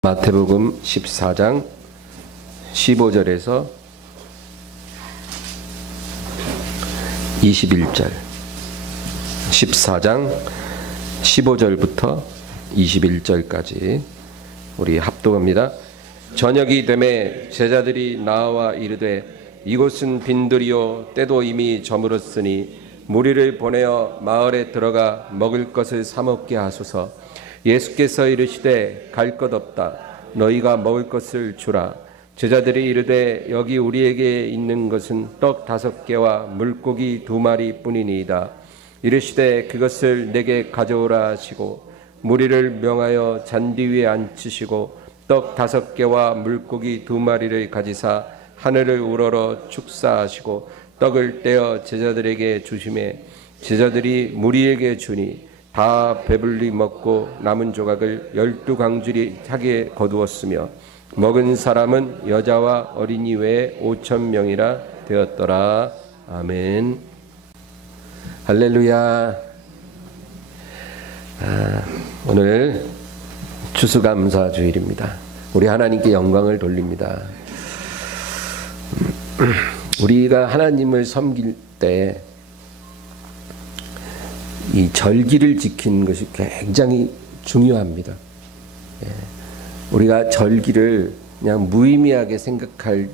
마태복음 14장 15절에서 21절, 14장 15절부터 21절까지 우리 합독합니다. 저녁이 되매 제자들이 나와 이르되 이곳은 빈들이요 때도 이미 저물었으니 무리를 보내어 마을에 들어가 먹을 것을 사 먹게 하소서. 예수께서 이르시되 갈 것 없다. 너희가 먹을 것을 주라. 제자들이 이르되 여기 우리에게 있는 것은 떡 5개와 물고기 2마리 뿐이니이다. 이르시되 그것을 내게 가져오라 하시고 무리를 명하여 잔디 위에 앉히시고 떡 5개와 물고기 2마리를 가지사 하늘을 우러러 축사하시고 떡을 떼어 제자들에게 주시매 제자들이 무리에게 주니 다 배불리 먹고 남은 조각을 12광주리 하게 거두었으며 먹은 사람은 여자와 어린이 외에 5,000명이라 되었더라. 아멘. 할렐루야. 오늘 추수감사주일입니다. 우리 하나님께 영광을 돌립니다. 우리가 하나님을 섬길 때 이 절기를 지키는 것이 굉장히 중요합니다. 우리가 절기를 그냥 무의미하게 생각할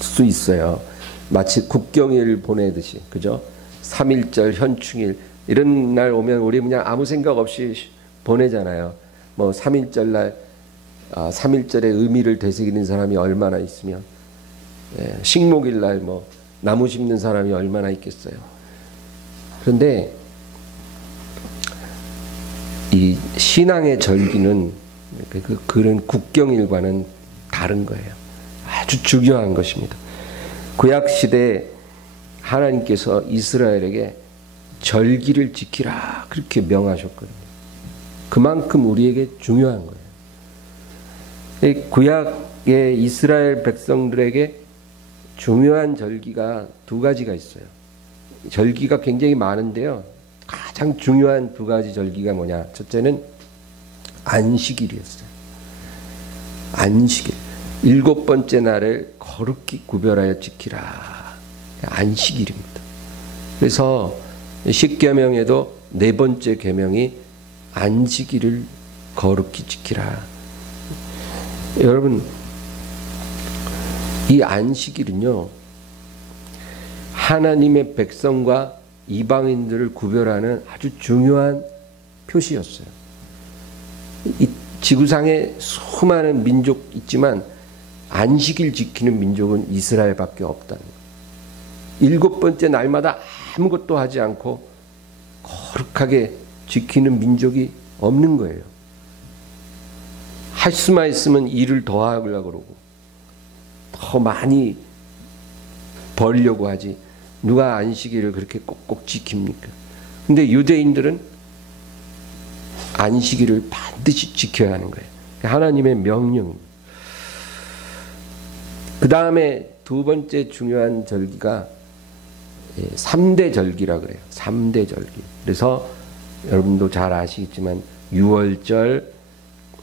수 있어요. 마치 국경일 보내듯이, 그죠? 3.1절, 현충일 이런 날 오면 우리 그냥 아무 생각 없이 보내잖아요. 뭐 3.1절 날 3.1절의 의미를 되새기는 사람이 얼마나 있으면, 식목일 날 뭐 나무 심는 사람이 얼마나 있겠어요. 그런데 이 신앙의 절기는 그런 국경일과는 다른 거예요. 아주 중요한 것입니다. 구약 시대에 하나님께서 이스라엘에게 절기를 지키라 그렇게 명하셨거든요. 그만큼 우리에게 중요한 거예요. 구약의 이스라엘 백성들에게 중요한 절기가 2가지가 있어요. 절기가 굉장히 많은데요. 가장 중요한 2가지 절기가 뭐냐? 첫째는 안식일이었어요. 안식일. 7번째 날을 거룩히 구별하여 지키라. 안식일입니다. 그래서 10계명에도 4번째 계명이 안식일을 거룩히 지키라. 여러분, 이 안식일은요, 하나님의 백성과 이방인들을 구별하는 아주 중요한 표시였어요. 이 지구상에 수많은 민족 있지만 안식일 지키는 민족은 이스라엘밖에 없다는 거예요. 7번째 날마다 아무것도 하지 않고 거룩하게 지키는 민족이 없는 거예요. 할 수만 있으면 일을 더 하려고 그러고 더 많이 벌려고 하지 누가 안식일을 그렇게 꼭꼭 지킵니까? 근데 유대인들은 안식일을 반드시 지켜야 하는 거예요. 하나님의 명령입니다. 그 다음에 2번째 중요한 절기가 3대 절기라 그래요. 3대 절기. 그래서 여러분도 잘 아시겠지만 유월절,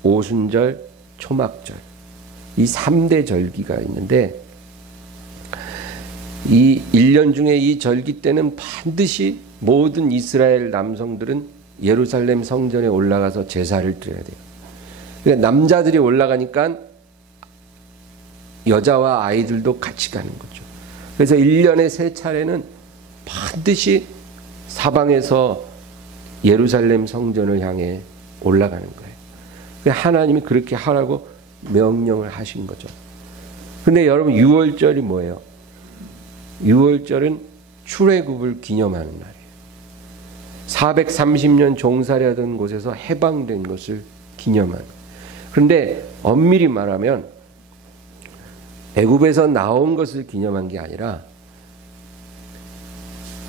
오순절, 초막절 이 3대 절기가 있는데 이 1년 중에 이 절기 때는 반드시 모든 이스라엘 남성들은 예루살렘 성전에 올라가서 제사를 드려야 돼요. 그러니까 남자들이 올라가니까 여자와 아이들도 같이 가는 거죠. 그래서 1년에 3차례는 반드시 사방에서 예루살렘 성전을 향해 올라가는 거예요. 그러니까 하나님이 그렇게 하라고 명령을 하신 거죠. 근데 여러분, 유월절이 뭐예요? 유월절은 출애굽을 기념하는 날이에요. 430년 종살이하던 곳에서 해방된 것을 기념하는. 그런데 엄밀히 말하면 애굽에서 나온 것을 기념한 게 아니라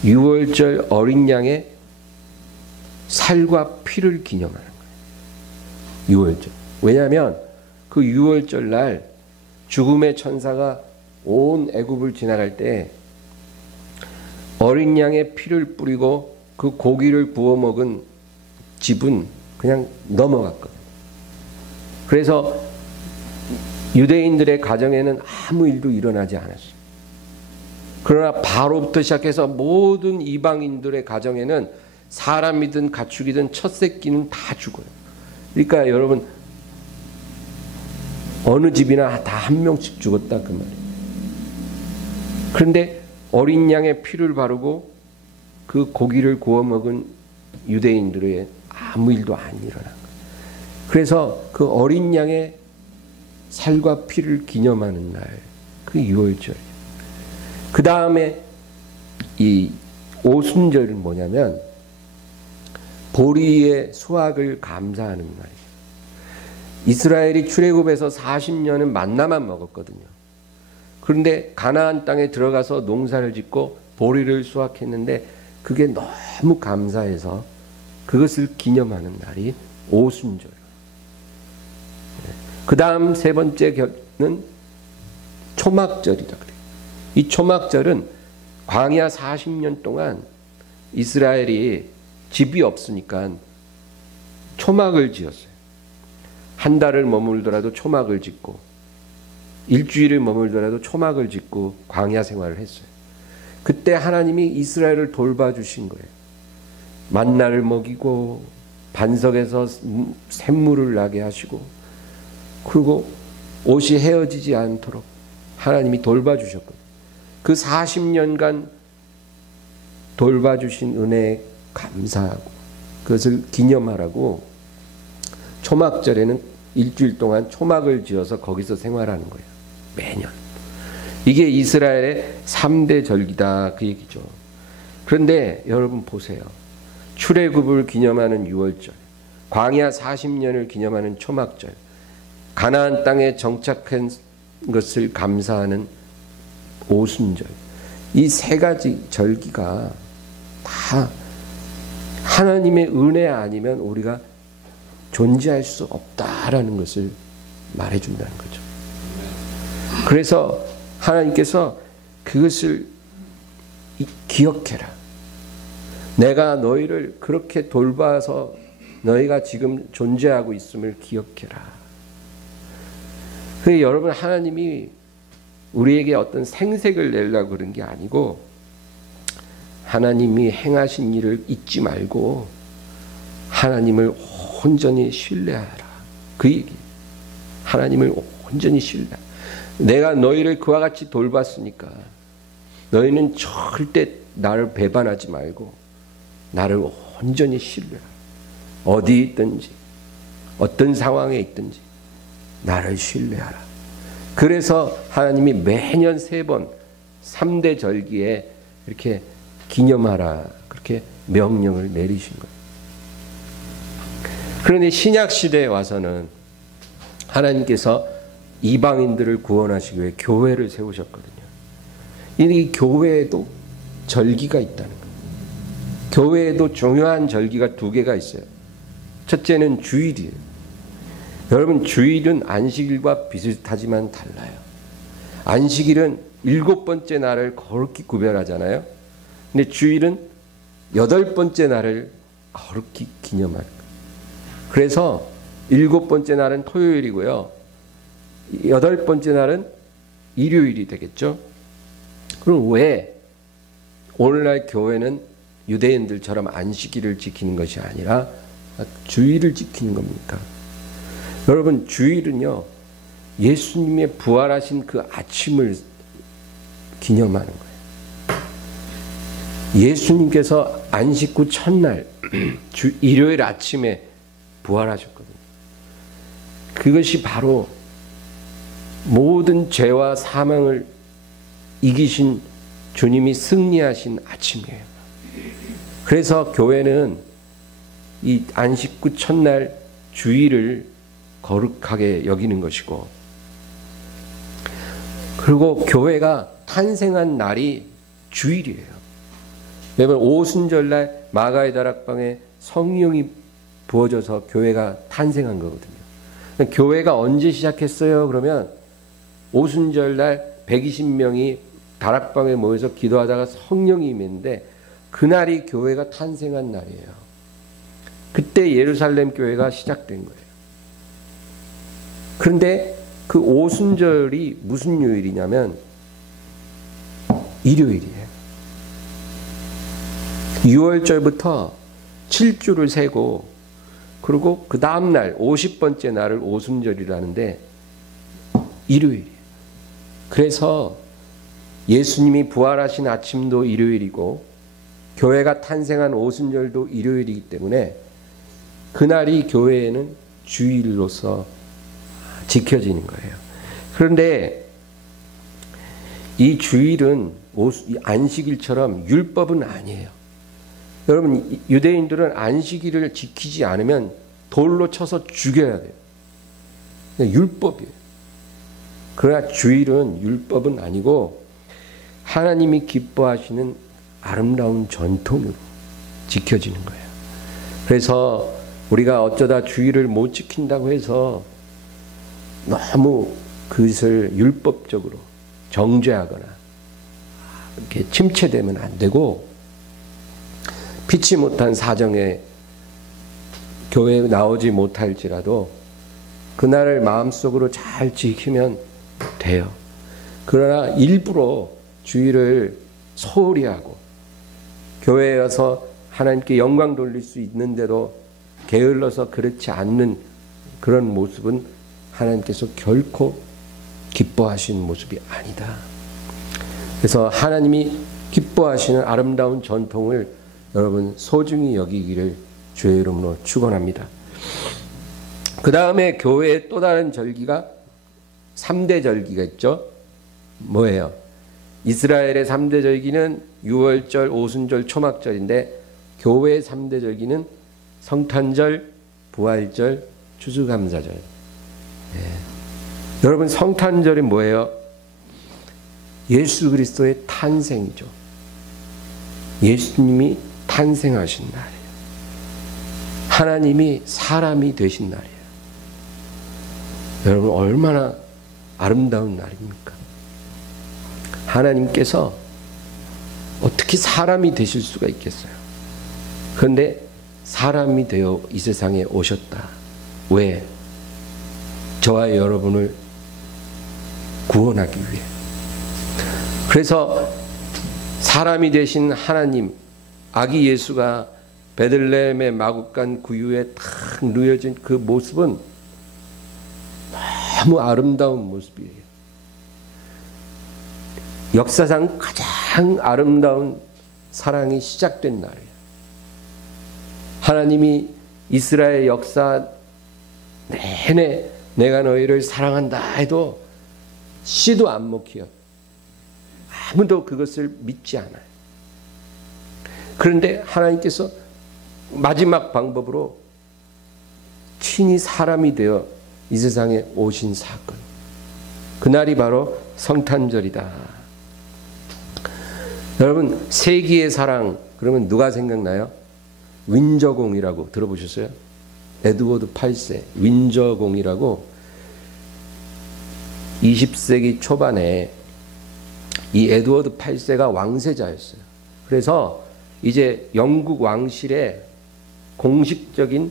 유월절 어린 양의 살과 피를 기념하는 거예요. 유월절. 왜냐하면 그 유월절 날 죽음의 천사가 온 애굽을 지나갈 때 어린 양의 피를 뿌리고 그 고기를 구워 먹은 집은 그냥 넘어갔거든요. 그래서 유대인들의 가정에는 아무 일도 일어나지 않았어요. 그러나 바로부터 시작해서 모든 이방인들의 가정에는 사람이든 가축이든 첫 새끼는 다 죽어요. 그러니까 여러분 어느 집이나 다 한 명씩 죽었다 그 말이에요. 그런데 어린 양의 피를 바르고 그 고기를 구워 먹은 유대인들의 아무 일도 안 일어난 거예요. 그래서 그 어린 양의 살과 피를 기념하는 날, 그 유월절이에요. 그 다음에 이 오순절은 뭐냐면 보리의 수확을 감사하는 날이에요. 이스라엘이 출애굽에서 40년은 만나만 먹었거든요. 그런데 가나안 땅에 들어가서 농사를 짓고 보리를 수확했는데 그게 너무 감사해서 그것을 기념하는 날이 오순절이에요. 그 다음 세 번째는 초막절이다 그래요. 이 초막절은 광야 40년 동안 이스라엘이 집이 없으니까 초막을 지었어요. 한 달을 머물더라도 초막을 짓고 일주일을 머물더라도 초막을 짓고 광야 생활을 했어요. 그때 하나님이 이스라엘을 돌봐주신 거예요. 만나를 먹이고 반석에서 샘물을 나게 하시고 그리고 옷이 헤어지지 않도록 하나님이 돌봐주셨거든요. 그 40년간 돌봐주신 은혜에 감사하고 그것을 기념하라고 초막절에는 일주일 동안 초막을 지어서 거기서 생활하는 거예요. 매년. 이게 이스라엘의 3대 절기다 그 얘기죠. 그런데 여러분 보세요. 출애굽을 기념하는 유월절, 광야 40년을 기념하는 초막절, 가나안 땅에 정착한 것을 감사하는 오순절, 이 세 가지 절기가 다 하나님의 은혜 아니면 우리가 존재할 수 없다라는 것을 말해준다는 거죠. 그래서 하나님께서 그것을 기억해라. 내가 너희를 그렇게 돌봐서 너희가 지금 존재하고 있음을 기억해라. 그래서 여러분 하나님이 우리에게 어떤 생색을 내려고 그런 게 아니고 하나님이 행하신 일을 잊지 말고 하나님을 온전히 신뢰하라. 그 얘기. 하나님을 온전히 신뢰하라. 내가 너희를 그와 같이 돌봤으니까 너희는 절대 나를 배반하지 말고 나를 온전히 신뢰하라. 어디 있든지 어떤 상황에 있든지 나를 신뢰하라. 그래서 하나님이 매년 3번 3대 절기에 이렇게 기념하라 그렇게 명령을 내리신 거예요. 그런데 신약 시대에 와서는 하나님께서 이방인들을 구원하시기 위해 교회를 세우셨거든요. 이 교회에도 절기가 있다는 거예요. 교회에도 중요한 절기가 2개가 있어요. 첫째는 주일이에요. 여러분 주일은 안식일과 비슷하지만 달라요. 안식일은 7번째 날을 거룩히 구별하잖아요. 근데 주일은 8번째 날을 거룩히 기념하는 거예요. 그래서 7번째 날은 토요일이고요. 8번째 날은 일요일이 되겠죠. 그럼 왜 오늘날 교회는 유대인들처럼 안식일을 지키는 것이 아니라 주일을 지키는 겁니까? 여러분 주일은요 예수님의 부활하신 그 아침을 기념하는 거예요. 예수님께서 안식 후 첫날 일요일 아침에 부활하셨거든요. 그것이 바로 모든 죄와 사망을 이기신 주님이 승리하신 아침이에요. 그래서 교회는 이 안식 후 첫날 주일을 거룩하게 여기는 것이고, 그리고 교회가 탄생한 날이 주일이에요. 여러분 오순절날 마가의 다락방에 성령이 부어져서 교회가 탄생한 거거든요. 교회가 언제 시작했어요? 그러면 오순절날 120명이 다락방에 모여서 기도하다가 성령이 임했는데 그날이 교회가 탄생한 날이에요. 그때 예루살렘 교회가 시작된 거예요. 그런데 그 오순절이 무슨 요일이냐면 일요일이에요. 6월절부터 7주를 세고 그리고 그 다음날 50번째 날을 오순절이라는데 일요일이에요. 그래서 예수님이 부활하신 아침도 일요일이고 교회가 탄생한 오순절도 일요일이기 때문에 그날이 교회에는 주일로서 지켜지는 거예요. 그런데 이 주일은 안식일처럼 율법은 아니에요. 여러분, 유대인들은 안식일을 지키지 않으면 돌로 쳐서 죽여야 돼요. 율법이에요. 그러나 주일은 율법은 아니고 하나님이 기뻐하시는 아름다운 전통으로 지켜지는 거예요. 그래서 우리가 어쩌다 주일을 못 지킨다고 해서 너무 그것을 율법적으로 정죄하거나 이렇게 침체되면 안 되고, 피치 못한 사정에 교회에 나오지 못할지라도 그날을 마음속으로 잘 지키면 돼요. 그러나 일부러 주일을 소홀히 하고 교회에 와서 하나님께 영광 돌릴 수 있는데도 게을러서 그렇지 않는 그런 모습은 하나님께서 결코 기뻐하시는 모습이 아니다. 그래서 하나님이 기뻐하시는 아름다운 전통을 여러분 소중히 여기기를 주의 이름으로 축원합니다. 그 다음에 교회의 또 다른 절기가 3대 절기가 있죠. 뭐예요? 이스라엘의 3대 절기는 유월절, 오순절, 초막절인데 교회의 3대 절기는 성탄절, 부활절, 추수감사절. 여러분, 성탄절이 뭐예요? 예수 그리스도의 탄생이죠. 예수님이 탄생하신 날이에요. 하나님이 사람이 되신 날이에요. 여러분, 얼마나 아름다운 날입니까? 하나님께서 어떻게 사람이 되실 수가 있겠어요? 그런데 사람이 되어 이 세상에 오셨다. 왜? 저와 여러분을 구원하기 위해. 그래서 사람이 되신 하나님, 아기 예수가 베들레헴의 마구간 구유에 탁 누워진 그 모습은 너무 아름다운 모습이에요. 역사상 가장 아름다운 사랑이 시작된 날이에요. 하나님이 이스라엘 역사 내내 내가 너희를 사랑한다 해도 씨도 안 먹혀요. 아무도 그것을 믿지 않아요. 그런데 하나님께서 마지막 방법으로 친히 사람이 되어 이 세상에 오신 사건, 그날이 바로 성탄절이다. 여러분, 세기의 사랑 그러면 누가 생각나요? 윈저공이라고 들어보셨어요? 에드워드 8세 윈저공이라고 20세기 초반에 이 에드워드 8세가 왕세자였어요. 그래서 이제 영국 왕실의 공식적인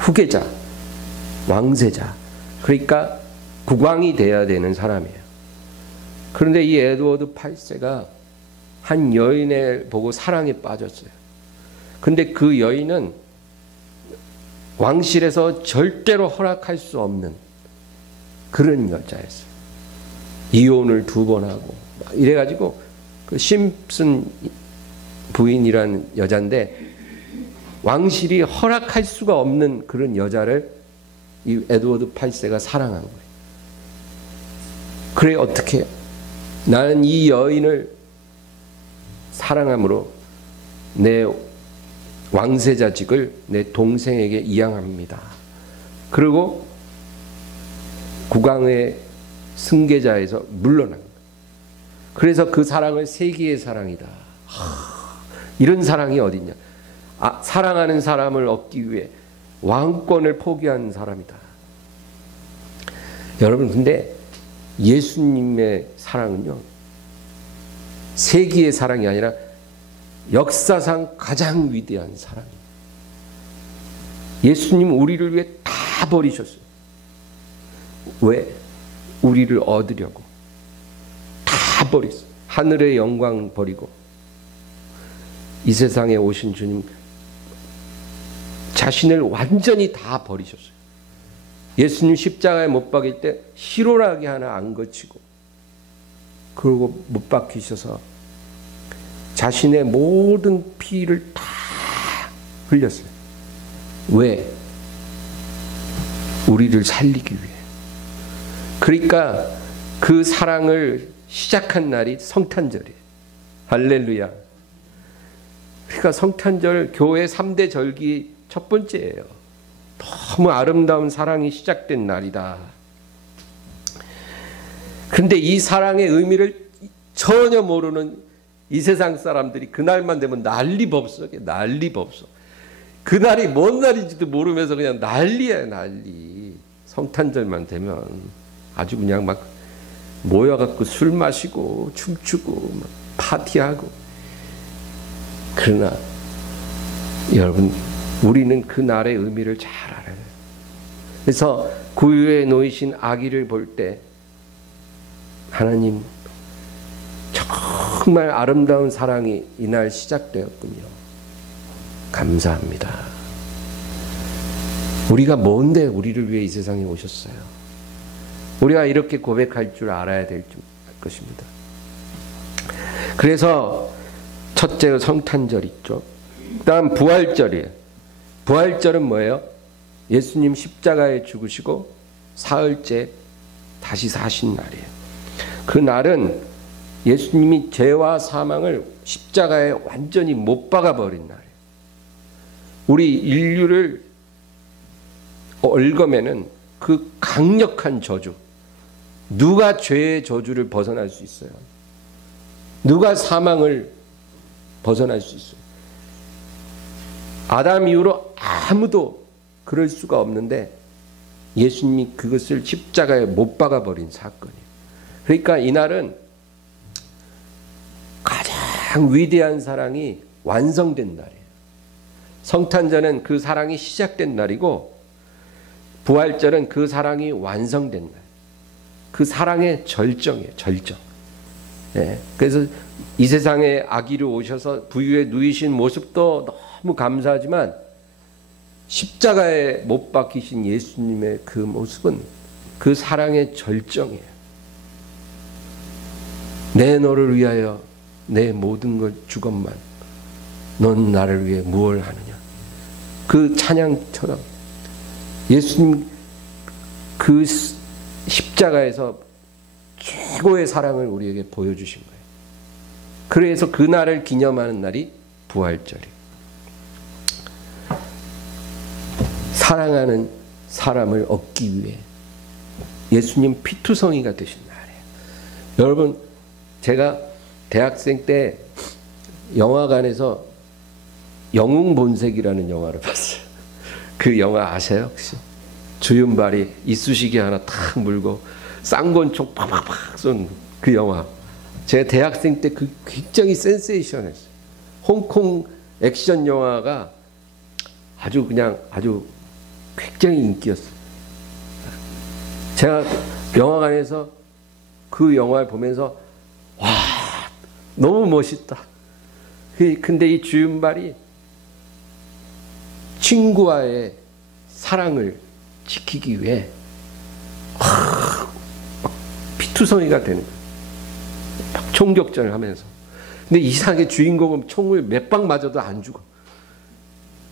후계자, 왕세자, 그러니까 국왕이 돼야 되는 사람이에요. 그런데 이 에드워드 8세가 한 여인을 보고 사랑에 빠졌어요. 근데 그 여인은 왕실에서 절대로 허락할 수 없는 그런 여자였어요. 이혼을 2번 하고 이래가지고 그 심슨 부인이라는 여자인데 왕실이 허락할 수가 없는 그런 여자를 이 에드워드 8세가 사랑한 거예요. 그래, 어떻게 해요? 나는 이 여인을 사랑함으로 내 왕세자직을 내 동생에게 이양합니다. 그리고 국왕의 승계자에서 물러난 거예요. 그래서 그 사랑을 세기의 사랑이다. 이런 사랑이 어딨냐? 사랑하는 사람을 얻기 위해 왕권을 포기한 사람이다. 여러분, 근데 예수님의 사랑은요, 세기의 사랑이 아니라 역사상 가장 위대한 사랑입니다. 예수님은 우리를 위해 다 다 버리셨어요. 왜? 우리를 얻으려고. 다 버렸어요. 하늘의 영광 버리고 이 세상에 오신 주님 자신을 완전히 다 버리셨어요. 예수님 십자가에 못 박일 때 희로라기 하나 안 거치고 그리고 못 박히셔서 자신의 모든 피를 다 흘렸어요. 왜? 우리를 살리기 위해. 그러니까 그 사랑을 시작한 날이 성탄절이에요. 할렐루야. 그러니까 성탄절 교회 3대 절기 첫 번째예요. 너무 아름다운 사랑이 시작된 날이다. 그런데 이 사랑의 의미를 전혀 모르는 이 세상 사람들이 그날만 되면 난리법석이에요. 난리법석. 그날이 뭔 날인지도 모르면서 그냥 난리야, 난리. 성탄절만 되면 아주 그냥 막 모여갖고 술 마시고 춤추고 막 파티하고. 그러나 여러분, 우리는 그 날의 의미를 잘 알아요. 그래서 구유에 놓이신 아기를 볼 때 하나님 정말 아름다운 사랑이 이날 시작되었군요. 감사합니다. 우리가 뭔데 우리를 위해 이 세상에 오셨어요. 우리가 이렇게 고백할 줄 알아야 될 것입니다. 그래서 첫째로 성탄절 있죠. 그다음 부활절이에요. 부활절은 뭐예요? 예수님 십자가에 죽으시고 사흘째 다시 사신 날이에요. 그 날은 예수님이 죄와 사망을 십자가에 완전히 못 박아버린 날이에요. 우리 인류를 얽어매는 그 강력한 저주. 누가 죄의 저주를 벗어날 수 있어요? 누가 사망을 벗어날 수 있어요? 아담 이후로 아무도 그럴 수가 없는데 예수님이 그것을 십자가에 못 박아버린 사건이에요. 그러니까 이날은 가장 위대한 사랑이 완성된 날이에요. 성탄절은 그 사랑이 시작된 날이고 부활절은 그 사랑이 완성된 날. 그 사랑의 절정이에요. 절정. 예, 그래서 이 세상에 아기로 오셔서 부유에 누이신 모습도 너무 감사하지만 십자가에 못 박히신 예수님의 그 모습은 그 사랑의 절정이에요. 내 너를 위하여 내 모든 걸 주건만 넌 나를 위해 무엇을 하느냐. 그 찬양처럼 예수님 그 십자가에서 최고의 사랑을 우리에게 보여주신 거예요. 그래서 그날을 기념하는 날이 부활절이에요. 사랑하는 사람을 얻기 위해 예수님 피투성이가 되신 날이에요. 여러분, 제가 대학생 때 영화관에서 영웅본색이라는 영화를 봤어요. 그 영화 아세요 혹시? 주윤발이 이쑤시개 하나 탁 물고 쌍권총 팍팍팍 쏜 그 영화. 제가 대학생 때 그 굉장히 센세이션했어요. 홍콩 액션 영화가 아주 굉장히 인기였어요. 제가 영화관에서 그 영화를 보면서 와, 너무 멋있다. 근데 이 주윤발이 친구와의 사랑을 지키기 위해 피투성이가 되는 거예요. 막 총격전을 하면서. 근데 이상하게 주인공은 총을 몇 방 맞아도 안 죽어.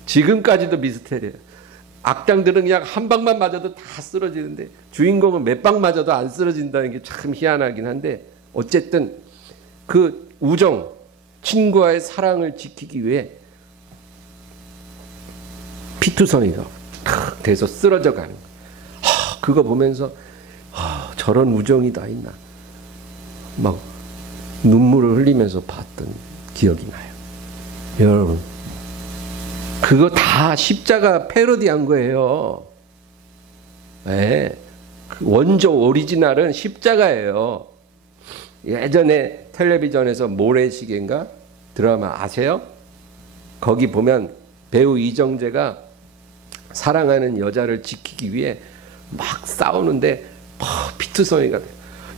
지금까지도 미스테리예요. 악당들은 그냥 한 방만 맞아도 다 쓰러지는데 주인공은 몇 방 맞아도 안 쓰러진다는 게 참 희한하긴 한데, 어쨌든 그 우정, 친구와의 사랑을 지키기 위해 피투성이가 탁 돼서 쓰러져 가는 거예요. 그거 보면서 저런 우정이 다 있나 막 눈물을 흘리면서 봤던 기억이 나요. 여러분, 그거 다 십자가 패러디한 거예요. 네. 그 원조 오리지널은 십자가예요. 예전에 텔레비전에서 모래시계인가 드라마 아세요? 거기 보면 배우 이정재가 사랑하는 여자를 지키기 위해 막 싸우는데 피투성이가 돼요.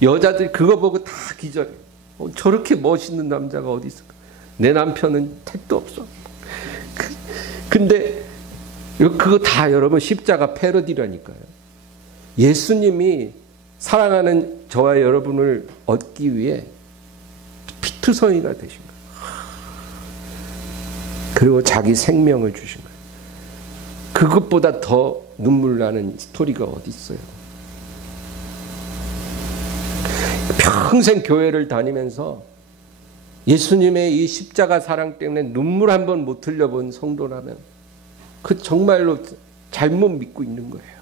여자들이 그거 보고 다 기절해요. 저렇게 멋있는 남자가 어디 있을까? 내 남편은 택도 없어. 근데 그거 다 여러분 십자가 패러디라니까요. 예수님이 사랑하는 저와 여러분을 얻기 위해 피투성이가 되신 거예요. 그리고 자기 생명을 주신 거예요. 그것보다 더 눈물 나는 스토리가 어디 있어요? 평생 교회를 다니면서 예수님의 이 십자가 사랑 때문에 눈물 한 번 못 흘려본 성도라면 그 정말로 잘못 믿고 있는 거예요.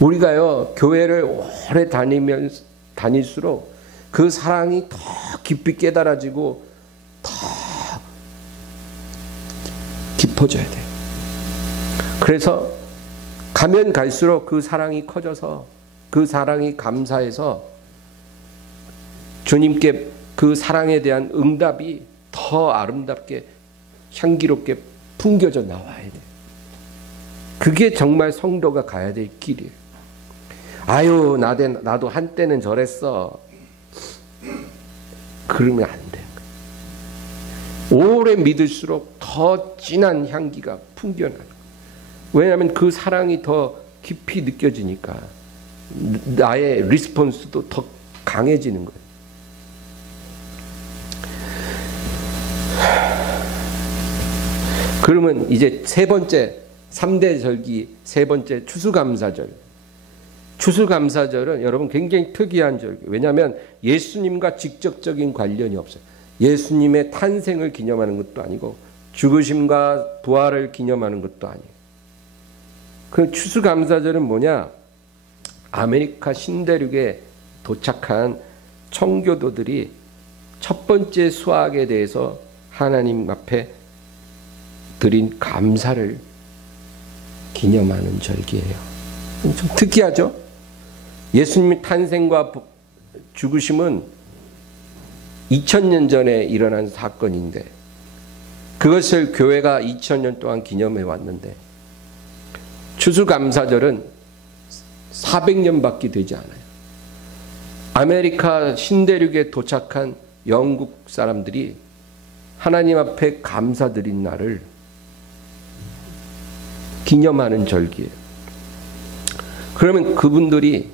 우리가요, 교회를 오래 다닐수록 그 사랑이 더 깊이 깨달아지고 더 깊어져야 돼요. 그래서 가면 갈수록 그 사랑이 커져서 그 사랑이 감사해서 주님께 그 사랑에 대한 응답이 더 아름답게 향기롭게 풍겨져 나와야 돼요. 그게 정말 성도가 가야 될 길이에요. 아유, 나도 한때는 저랬어. 그러면 안 돼. 오래 믿을수록 더 진한 향기가 풍겨나는 거예요. 왜냐하면 그 사랑이 더 깊이 느껴지니까 나의 리스폰스도 더 강해지는 거예요. 그러면 이제 세 번째 3대 절기 세 번째 추수감사절. 추수감사절은 여러분 굉장히 특이한 절기. 왜냐하면 예수님과 직접적인 관련이 없어요. 예수님의 탄생을 기념하는 것도 아니고 죽으심과 부활을 기념하는 것도 아니에요. 그 추수감사절은 뭐냐? 아메리카 신대륙에 도착한 청교도들이 첫 번째 수확에 대해서 하나님 앞에 드린 감사를 기념하는 절기예요. 좀 특이하죠? 예수님의 탄생과 죽으심은 2000년 전에 일어난 사건인데 그것을 교회가 2000년 동안 기념해 왔는데 추수감사절은 400년밖에 되지 않아요. 아메리카 신대륙에 도착한 영국 사람들이 하나님 앞에 감사드린 날을 기념하는 절기예요. 그러면 그분들이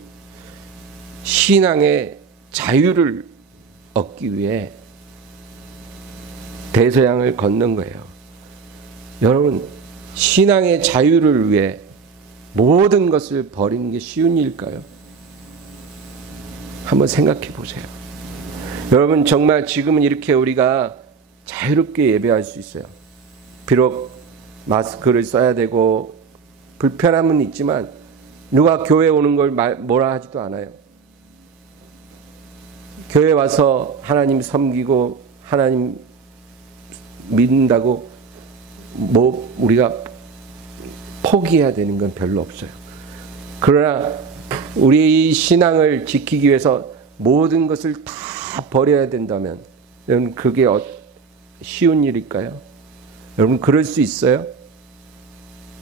신앙의 자유를 얻기 위해 대서양을 건넌 거예요. 여러분, 신앙의 자유를 위해 모든 것을 버리는 게 쉬운 일일까요? 한번 생각해 보세요. 여러분, 정말 지금은 이렇게 우리가 자유롭게 예배할 수 있어요. 비록 마스크를 써야 되고 불편함은 있지만 누가 교회 오는 걸 뭐라 하지도 않아요. 교회 와서 하나님 섬기고 하나님 믿는다고 뭐 우리가 포기해야 되는 건 별로 없어요. 그러나 우리 신앙을 지키기 위해서 모든 것을 다 버려야 된다면 여러분 그게 쉬운 일일까요? 여러분 그럴 수 있어요?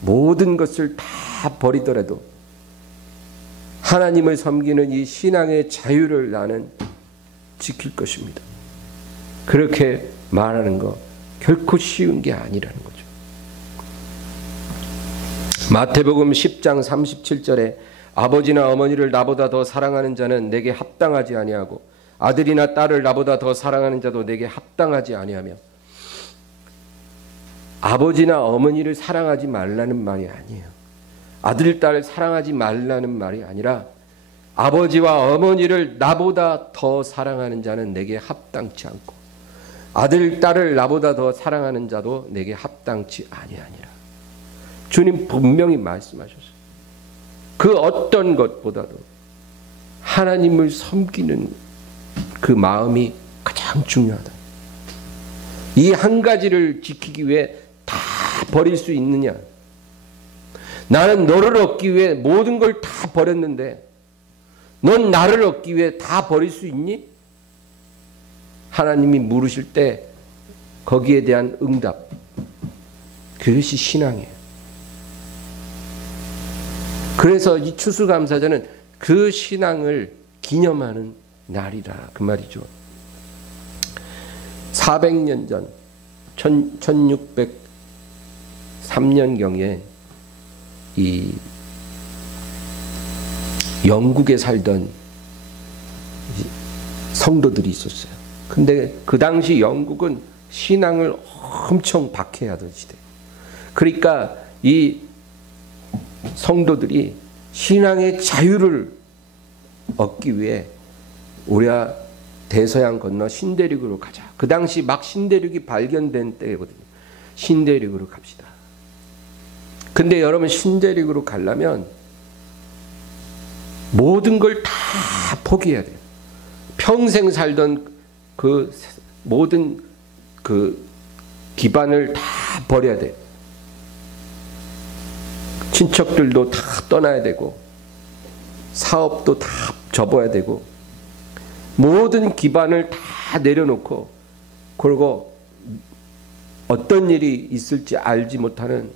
모든 것을 다 버리더라도 하나님을 섬기는 이 신앙의 자유를 나는 지킬 것입니다. 그렇게 말하는 거 결코 쉬운 게 아니라는 거죠. 마태복음 10장 37절에 아버지나 어머니를 나보다 더 사랑하는 자는 내게 합당하지 아니하고 아들이나 딸을 나보다 더 사랑하는 자도 내게 합당하지 아니하며, 아버지나 어머니를 사랑하지 말라는 말이 아니에요. 아들, 딸 사랑하지 말라는 말이 아니라 아버지와 어머니를 나보다 더 사랑하는 자는 내게 합당치 않고 아들, 딸을 나보다 더 사랑하는 자도 내게 합당치 아니하니라. 주님 분명히 말씀하셨어요. 그 어떤 것보다도 하나님을 섬기는 그 마음이 가장 중요하다. 이 한 가지를 지키기 위해 다 버릴 수 있느냐? 나는 너를 얻기 위해 모든 걸 다 버렸는데 넌 나를 얻기 위해 다 버릴 수 있니? 하나님이 물으실 때 거기에 대한 응답, 그것이 신앙이에요. 그래서 이 추수감사절은 그 신앙을 기념하는 날이라 그 말이죠. 400년 전 1603년경에 이 영국에 살던 성도들이 있었어요. 근데 그 당시 영국은 신앙을 엄청 박해하던 시대. 그러니까 이 성도들이 신앙의 자유를 얻기 위해 우리가 대서양 건너 신대륙으로 가자. 그 당시 막 신대륙이 발견된 때거든요. 신대륙으로 갑시다. 근데 여러분, 신대륙으로 가려면 모든 걸 다 포기해야 돼요. 평생 살던 그 모든 그 기반을 다 버려야 돼요. 친척들도 다 떠나야 되고, 사업도 다 접어야 되고, 모든 기반을 다 내려놓고, 그리고 어떤 일이 있을지 알지 못하는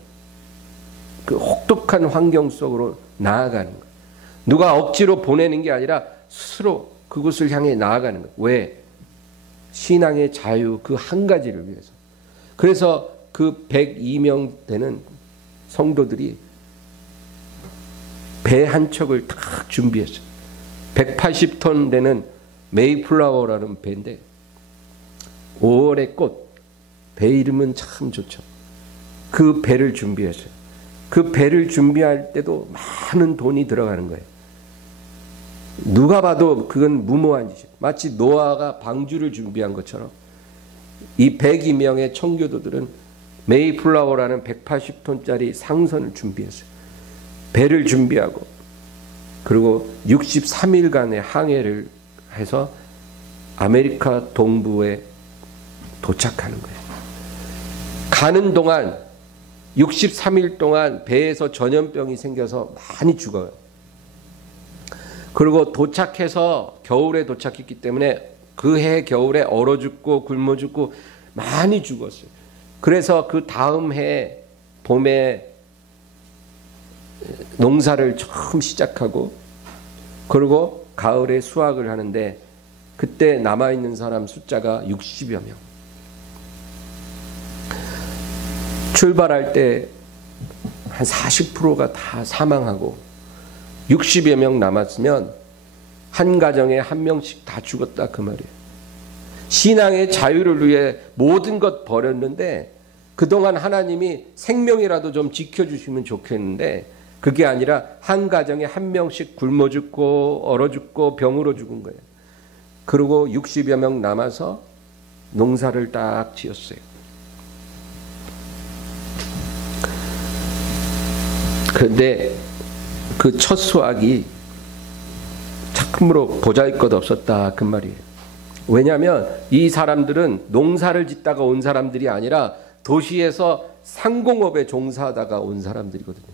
그 혹독한 환경 속으로 나아가는 거예요. 누가 억지로 보내는 게 아니라 스스로 그곳을 향해 나아가는 거예요. 왜? 신앙의 자유 그 한 가지를 위해서. 그래서 그 102명 되는 성도들이 배 한 척을 탁 준비했어요. 180톤 되는 메이플라워라는 배인데, 5월의 꽃, 배 이름은 참 좋죠. 그 배를 준비했어요. 그 배를 준비할 때도 많은 돈이 들어가는 거예요. 누가 봐도 그건 무모한 짓이에요. 마치 노아가 방주를 준비한 것처럼 이 102명의 청교도들은 메이플라워라는 180톤짜리 상선을 준비했어요. 배를 준비하고, 그리고 63일간의 항해를 해서 아메리카 동부에 도착하는 거예요. 가는 동안 63일 동안 배에서 전염병이 생겨서 많이 죽어요. 그리고 도착해서 겨울에 도착했기 때문에 그 해 겨울에 얼어 죽고 굶어 죽고 많이 죽었어요. 그래서 그 다음 해 봄에 농사를 처음 시작하고, 그리고 가을에 수확을 하는데, 그때 남아있는 사람 숫자가 60여 명. 출발할 때 한 40%가 다 사망하고 60여 명 남았으면 한 가정에 한 명씩 다 죽었다 그 말이에요. 신앙의 자유를 위해 모든 것 버렸는데, 그동안 하나님이 생명이라도 좀 지켜주시면 좋겠는데 그게 아니라 한 가정에 한 명씩 굶어 죽고 얼어 죽고 병으로 죽은 거예요. 그리고 60여 명 남아서 농사를 딱 지었어요. 그런데 그 첫 수확이 참으로 보잘것없었다 그 말이에요. 왜냐하면 이 사람들은 농사를 짓다가 온 사람들이 아니라 도시에서 상공업에 종사하다가 온 사람들이거든요.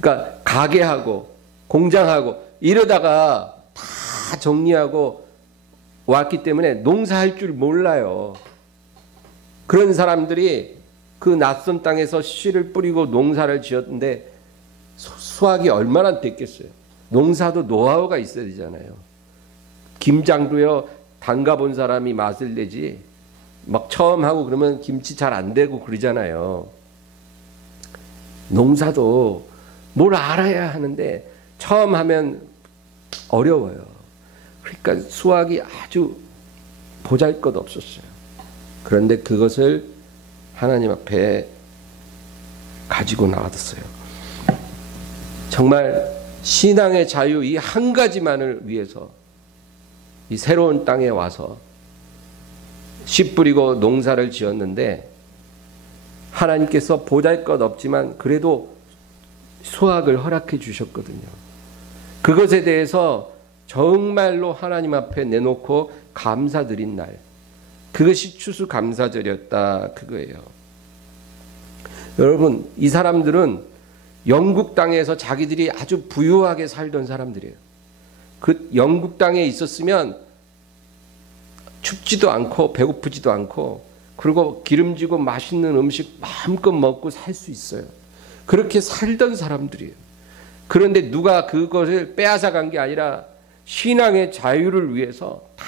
그러니까 가게하고 공장하고 이러다가 다 정리하고 왔기 때문에 농사할 줄 몰라요. 그런 사람들이 그 낯선 땅에서 씨를 뿌리고 농사를 지었는데 수확이 얼마나 됐겠어요. 농사도 노하우가 있어야 되잖아요. 김장도요, 담가본 사람이 맛을 내지 막 처음 하고 그러면 김치 잘 안 되고 그러잖아요. 농사도 뭘 알아야 하는데 처음 하면 어려워요. 그러니까 수확이 아주 보잘것없었어요. 그런데 그것을 하나님 앞에 가지고 나왔어요. 정말 신앙의 자유 이 한 가지만을 위해서 이 새로운 땅에 와서 씨 뿌리고 농사를 지었는데, 하나님께서 보잘것없지만 그래도 수확을 허락해 주셨거든요. 그것에 대해서 정말로 하나님 앞에 내놓고 감사드린 날, 그것이 추수감사절이었다 그거예요. 여러분, 이 사람들은 영국 땅에서 자기들이 아주 부유하게 살던 사람들이에요. 그 영국 땅에 있었으면 춥지도 않고 배고프지도 않고, 그리고 기름지고 맛있는 음식 마음껏 먹고 살 수 있어요. 그렇게 살던 사람들이에요. 그런데 누가 그것을 빼앗아 간 게 아니라 신앙의 자유를 위해서 다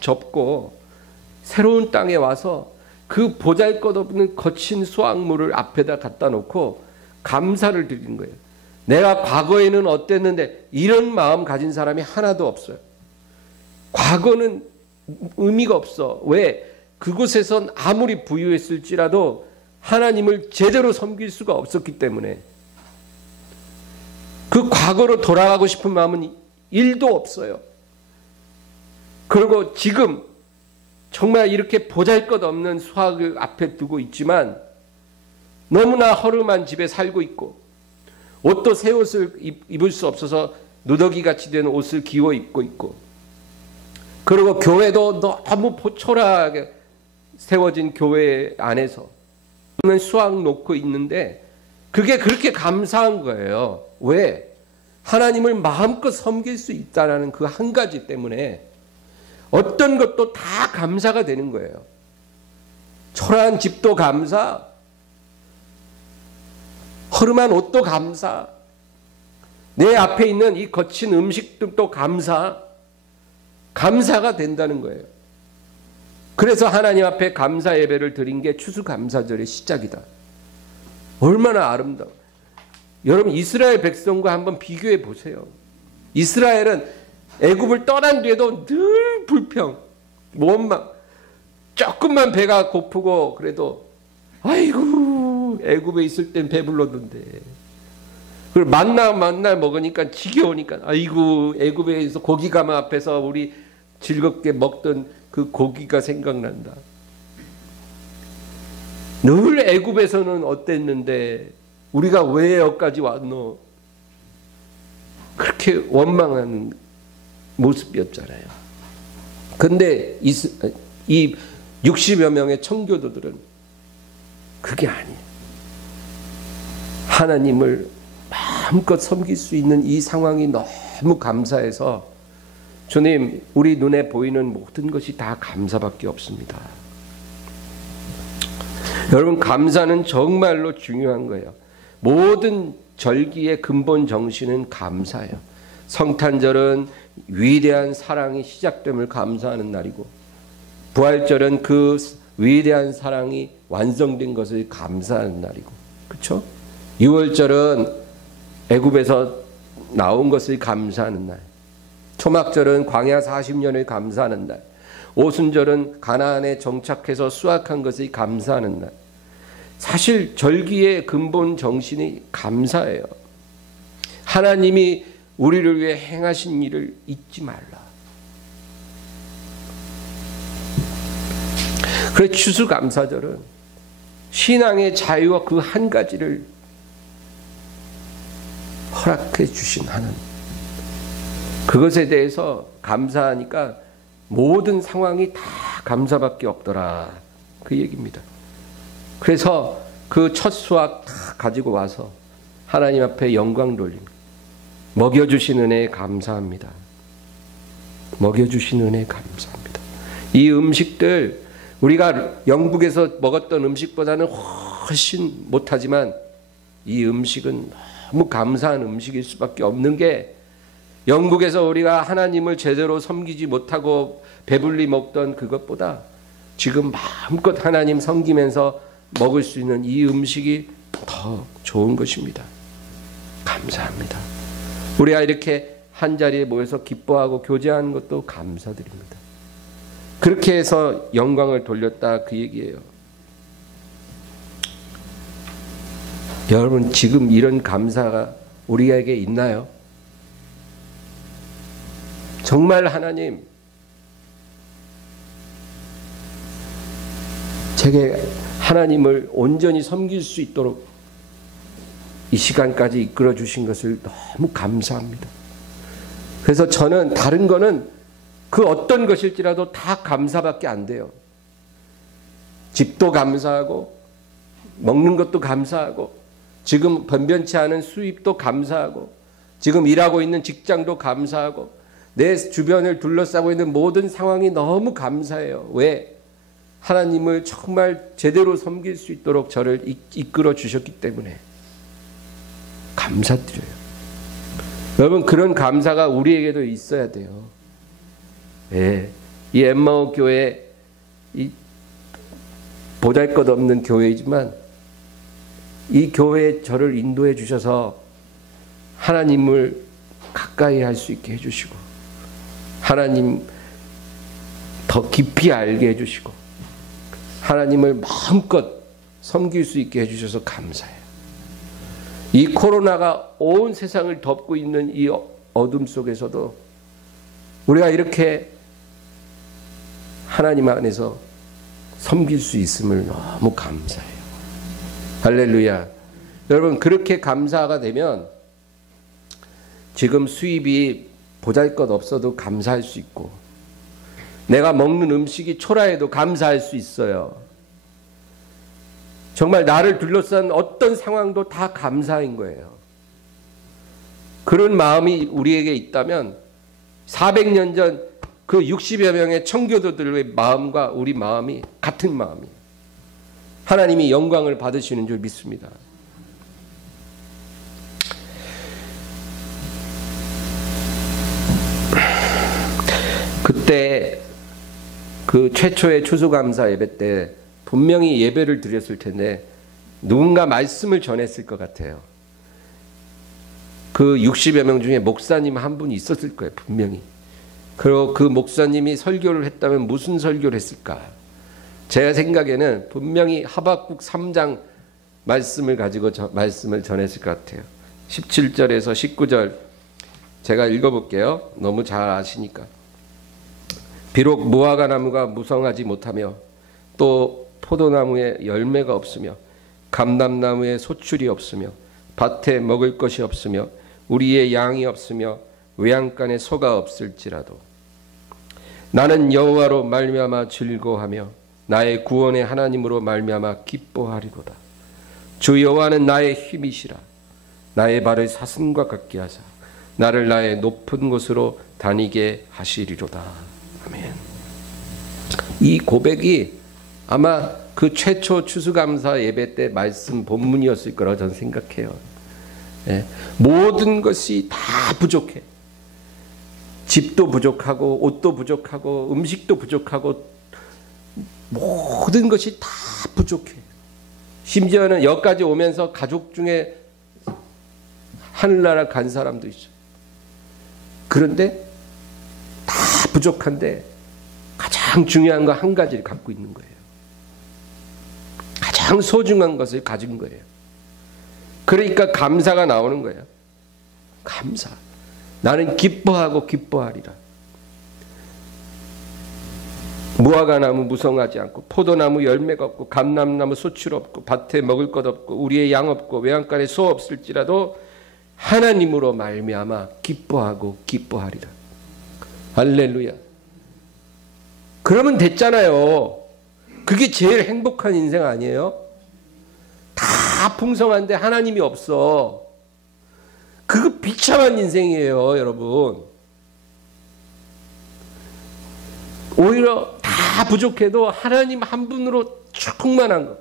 접고 새로운 땅에 와서 그 보잘것없는 거친 수확물을 앞에다 갖다 놓고 감사를 드리는 거예요. 내가 과거에는 어땠는데 이런 마음 가진 사람이 하나도 없어요. 과거는 의미가 없어. 왜? 그곳에선 아무리 부유했을지라도 하나님을 제대로 섬길 수가 없었기 때문에 그 과거로 돌아가고 싶은 마음은 1도 없어요. 그리고 지금 정말 이렇게 보잘것없는 수확을 앞에 두고 있지만 너무나 허름한 집에 살고 있고 옷도 새 옷을 입을 수 없어서 누더기같이 된 옷을 기워 입고 있고 그리고 교회도 너무 초라하게 세워진 교회 안에서 수확 놓고 있는데 그게 그렇게 감사한 거예요. 왜? 하나님을 마음껏 섬길 수 있다는 그 한 가지 때문에 어떤 것도 다 감사가 되는 거예요. 초라한 집도 감사, 허름한 옷도 감사, 내 앞에 있는 이 거친 음식들도 감사가 된다는 거예요. 그래서 하나님 앞에 감사 예배를 드린 게 추수감사절의 시작이다. 얼마나 아름다워. 여러분 이스라엘 백성과 한번 비교해 보세요. 이스라엘은 애굽을 떠난 뒤에도 늘 불평, 원망, 조금만 배가 고프고 그래도 아이고 애굽에 있을 땐 배불렀는데 그리고 만날 먹으니까 지겨우니까 아이고 애굽에서 고기가마 앞에서 우리 즐겁게 먹던 그 고기가 생각난다. 늘 애굽에서는 어땠는데 우리가 왜 여기까지 왔노? 그렇게 원망하는 모습이었잖아요. 근데 이 60여 명의 청교도들은 그게 아니에요. 하나님을 마음껏 섬길 수 있는 이 상황이 너무 감사해서 주님, 우리 눈에 보이는 모든 것이 다 감사밖에 없습니다. 여러분, 감사는 정말로 중요한 거예요. 모든 절기의 근본 정신은 감사예요. 성탄절은 위대한 사랑이 시작됨을 감사하는 날이고, 부활절은 그 위대한 사랑이 완성된 것을 감사하는 날이고, 그렇죠? 유월절은 애굽에서 나온 것을 감사하는 날, 초막절은 광야 40년을 감사하는 날, 오순절은 가나안에 정착해서 수확한 것을 감사하는 날. 사실 절기의 근본 정신이 감사예요. 하나님이 우리를 위해 행하신 일을 잊지 말라. 그래 추수감사절은 신앙의 자유와 그 한 가지를 허락해 주신 하나님, 그것에 대해서 감사하니까 모든 상황이 다 감사밖에 없더라, 그 얘기입니다. 그래서 그 첫 수확 다 가지고 와서 하나님 앞에 영광 돌립니다. 먹여주신 은혜에 감사합니다. 먹여주신 은혜에 감사합니다. 이 음식들 우리가 영국에서 먹었던 음식보다는 훨씬 못하지만 이 음식은 너무 감사한 음식일 수밖에 없는 게, 영국에서 우리가 하나님을 제대로 섬기지 못하고 배불리 먹던 그것보다 지금 마음껏 하나님 섬기면서 먹을 수 있는 이 음식이 더 좋은 것입니다. 감사합니다. 우리가 이렇게 한자리에 모여서 기뻐하고 교제하는 것도 감사드립니다. 그렇게 해서 영광을 돌렸다, 그 얘기예요. 여러분, 지금 이런 감사가 우리에게 있나요? 정말 하나님, 제게 하나님을 온전히 섬길 수 있도록 이 시간까지 이끌어 주신 것을 너무 감사합니다. 그래서 저는 다른 거는 그 어떤 것일지라도 다 감사밖에 안 돼요. 집도 감사하고 먹는 것도 감사하고 지금 변변치 않은 수입도 감사하고 지금 일하고 있는 직장도 감사하고 내 주변을 둘러싸고 있는 모든 상황이 너무 감사해요. 왜? 하나님을 정말 제대로 섬길 수 있도록 저를 이끌어 주셨기 때문에 감사드려요. 여러분, 그런 감사가 우리에게도 있어야 돼요. 예. 이 엠마오 교회, 이 보잘것없는 교회이지만 이 교회에 저를 인도해 주셔서 하나님을 가까이 할 수 있게 해주시고, 하나님 더 깊이 알게 해주시고, 하나님을 마음껏 섬길 수 있게 해주셔서 감사해요. 이 코로나가 온 세상을 덮고 있는 이 어둠 속에서도 우리가 이렇게 하나님 안에서 섬길 수 있음을 너무 감사해요. 할렐루야. 여러분, 그렇게 감사가 되면 지금 수입이 보잘것없어도 감사할 수 있고, 내가 먹는 음식이 초라해도 감사할 수 있어요. 정말 나를 둘러싼 어떤 상황도 다 감사인 거예요. 그런 마음이 우리에게 있다면 400년 전 그 60여 명의 청교도들의 마음과 우리 마음이 같은 마음이에요. 하나님이 영광을 받으시는 줄 믿습니다. 그때 그 최초의 추수감사 예배 때 분명히 예배를 드렸을 텐데 누군가 말씀을 전했을 것 같아요. 그 60여 명 중에 목사님 한 분이 있었을 거예요, 분명히. 그리고 그 목사님이 설교를 했다면 무슨 설교를 했을까? 제 생각에는 분명히 하박국 3장 말씀을 가지고 말씀을 전했을 것 같아요. 17절에서 19절 제가 읽어볼게요. 너무 잘 아시니까. 비록 무화과 나무가 무성하지 못하며 또 포도나무에 열매가 없으며 감람나무에 소출이 없으며 밭에 먹을 것이 없으며 우리의 양이 없으며 외양간에 소가 없을지라도 나는 여호와로 말미암아 즐거워하며 나의 구원의 하나님으로 말미암아 기뻐하리로다. 주 여호와는 나의 힘이시라. 나의 발을 사슴과 같게 하사 나를 나의 높은 곳으로 다니게 하시리로다. 아멘. 이 고백이 아마 그 최초 추수감사 예배 때 말씀 본문이었을 거라고 저는 생각해요. 예. 모든 것이 다 부족해. 집도 부족하고 옷도 부족하고 음식도 부족하고 모든 것이 다 부족해. 심지어는 여기까지 오면서 가족 중에 하늘나라 간 사람도 있어. 그런데 다 부족한데 가장 중요한 거 한 가지를 갖고 있는 거예요. 가장 소중한 것을 가진 거예요. 그러니까 감사가 나오는 거예요. 감사. 나는 기뻐하고 기뻐하리라. 무화과나무 무성하지 않고 포도나무 열매가 없고 감람나무 소출 없고 밭에 먹을 것 없고 우리의 양 없고 외양간에 소 없을지라도 하나님으로 말미암아 기뻐하고 기뻐하리라. 할렐루야. 그러면 됐잖아요. 그게 제일 행복한 인생 아니에요? 다 풍성한데 하나님이 없어. 그거 비참한 인생이에요, 여러분. 오히려 다 부족해도 하나님 한 분으로 충만한 것.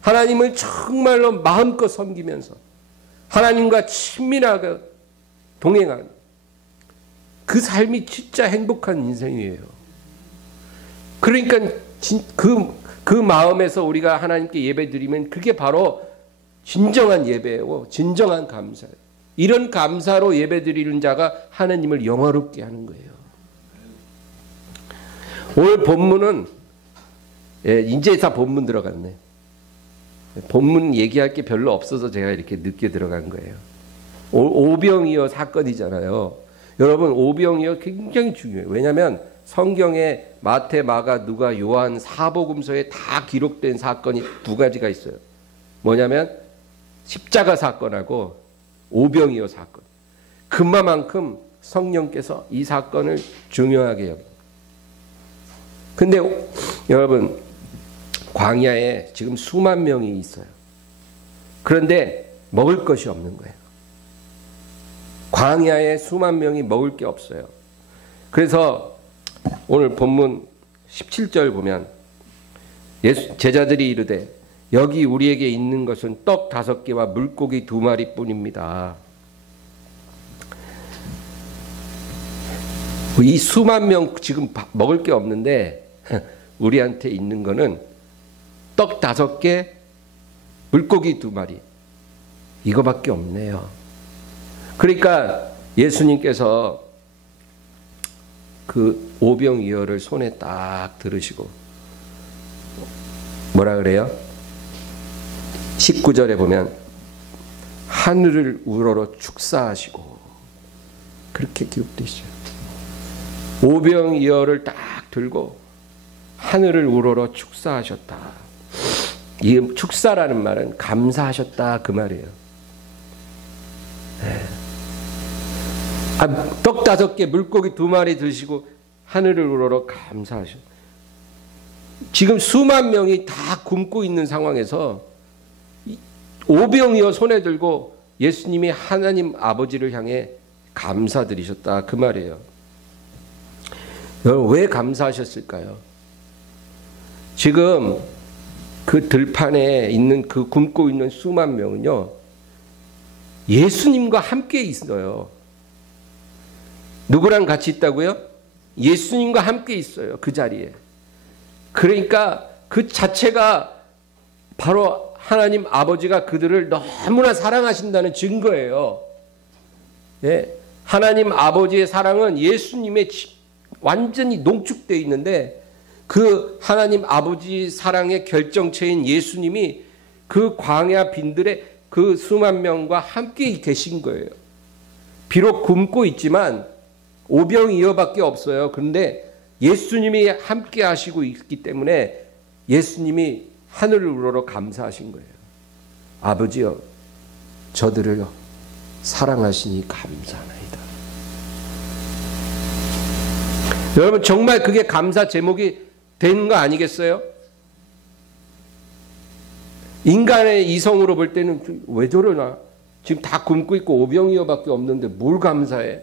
하나님을 정말로 마음껏 섬기면서 하나님과 친밀하게 동행하는 그 삶이 진짜 행복한 인생이에요. 그러니까 그 마음에서 우리가 하나님께 예배드리면 그게 바로 진정한 예배고 진정한 감사예요. 이런 감사로 예배드리는 자가 하나님을 영화롭게 하는 거예요. 오늘 본문은 이제 다 본문 들어갔네. 본문 얘기할 게 별로 없어서 제가 이렇게 늦게 들어간 거예요. 오병이어 사건이잖아요. 여러분, 오병이어 굉장히 중요해요. 왜냐하면 성경에 마태, 마가, 누가, 요한, 사복음서에 다 기록된 사건이 두 가지가 있어요. 뭐냐면 십자가 사건하고 오병이어 사건. 그만큼 성령께서 이 사건을 중요하게 여깁니다. 근데 여러분, 광야에 지금 수만 명이 있어요. 그런데 먹을 것이 없는 거예요. 광야에 수만 명이 먹을 게 없어요. 그래서 오늘 본문 17절 보면 제자들이 이르되 여기 우리에게 있는 것은 떡 5개와 물고기 2마리 뿐입니다. 이 수만 명 지금 먹을 게 없는데 우리한테 있는 거는 떡 5개, 물고기 2마리 이거밖에 없네요. 그러니까 예수님께서 그 오병이어를 손에 딱 들으시고 뭐라 그래요? 19절에 보면 하늘을 우러러 축사하시고 그렇게 기록되어 있어요. 오병이어를 딱 들고 하늘을 우러러 축사하셨다. 이 축사라는 말은 감사하셨다 그 말이에요. 네. 떡 5개 물고기 2마리 드시고 하늘을 우러러 감사하셨다. 지금 수만 명이 다 굶고 있는 상황에서 오병이어 손에 들고 예수님이 하나님 아버지를 향해 감사드리셨다 그 말이에요. 여러분 왜 감사하셨을까요? 지금 그 들판에 있는 그 굶고 있는 수만 명은요 예수님과 함께 있어요. 누구랑 같이 있다고요? 예수님과 함께 있어요. 그 자리에. 그러니까 그 자체가 바로 하나님 아버지가 그들을 너무나 사랑하신다는 증거예요. 예? 하나님 아버지의 사랑은 예수님의 완전히 농축되어 있는데 그 하나님 아버지 사랑의 결정체인 예수님이 그 광야 빈들의 그 수만 명과 함께 계신 거예요. 비록 굶고 있지만 오병이어밖에 없어요. 그런데 예수님이 함께 하시고 있기 때문에 예수님이 하늘을 우러러 감사하신 거예요. 아버지여 저들을 사랑하시니 감사하나이다. 여러분 정말 그게 감사 제목이 되는 거 아니겠어요? 인간의 이성으로 볼 때는 왜 저러나? 지금 다 굶고 있고 오병이어밖에 없는데 뭘 감사해?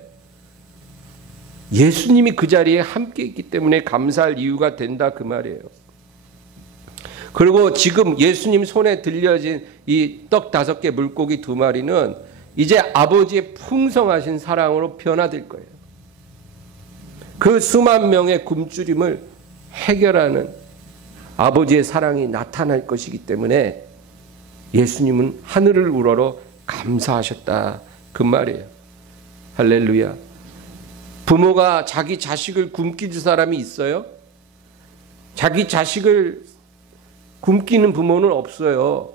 예수님이 그 자리에 함께 있기 때문에 감사할 이유가 된다 그 말이에요. 그리고 지금 예수님 손에 들려진 이 떡 5개 물고기 2마리는 이제 아버지의 풍성하신 사랑으로 변화될 거예요. 그 수만 명의 굶주림을 해결하는 아버지의 사랑이 나타날 것이기 때문에 예수님은 하늘을 우러러 감사하셨다 그 말이에요. 할렐루야. 부모가 자기 자식을 굶기는 사람이 있어요? 자기 자식을 굶기는 부모는 없어요.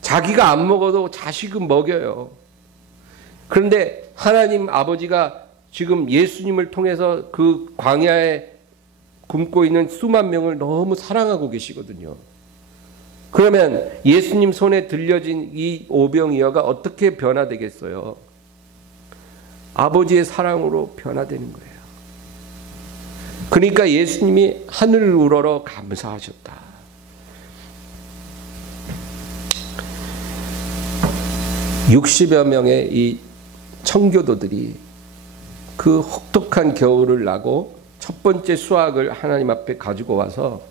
자기가 안 먹어도 자식은 먹여요. 그런데 하나님 아버지가 지금 예수님을 통해서 그 광야에 굶고 있는 수만 명을 너무 사랑하고 계시거든요. 그러면 예수님 손에 들려진 이 오병이어가 어떻게 변화되겠어요? 아버지의 사랑으로 변화되는 거예요. 그러니까 예수님이 하늘을 우러러 감사하셨다. 60여 명의 이 청교도들이 그 혹독한 겨울을 나고 첫 번째 수확을 하나님 앞에 가지고 와서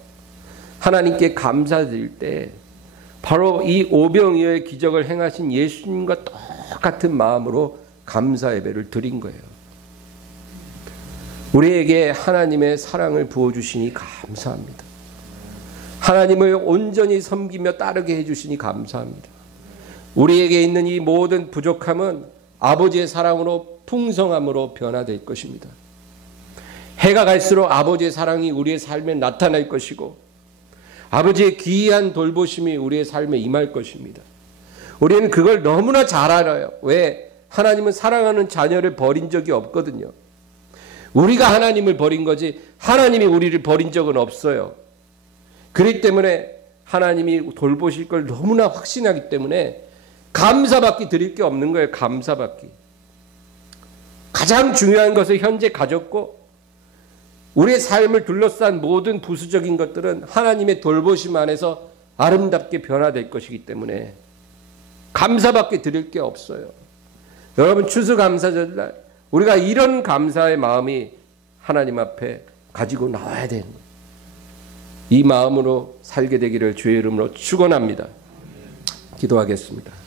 하나님께 감사드릴 때 바로 이 오병이어의 기적을 행하신 예수님과 똑같은 마음으로 감사 예배를 드린 거예요. 우리에게 하나님의 사랑을 부어주시니 감사합니다. 하나님을 온전히 섬기며 따르게 해주시니 감사합니다. 우리에게 있는 이 모든 부족함은 아버지의 사랑으로 풍성함으로 변화될 것입니다. 해가 갈수록 아버지의 사랑이 우리의 삶에 나타날 것이고 아버지의 귀한 돌보심이 우리의 삶에 임할 것입니다. 우리는 그걸 너무나 잘 알아요. 왜? 하나님은 사랑하는 자녀를 버린 적이 없거든요. 우리가 하나님을 버린 거지 하나님이 우리를 버린 적은 없어요. 그렇기 때문에 하나님이 돌보실 걸 너무나 확신하기 때문에 감사받기 드릴 게 없는 거예요. 감사받기. 가장 중요한 것을 현재 가졌고 우리의 삶을 둘러싼 모든 부수적인 것들은 하나님의 돌보심 안에서 아름답게 변화될 것이기 때문에 감사받기 드릴 게 없어요. 여러분 추수감사절날 우리가 이런 감사의 마음이 하나님 앞에 가지고 나와야 되는 거예요. 이 마음으로 살게 되기를 주의 이름으로 축원합니다. 기도하겠습니다.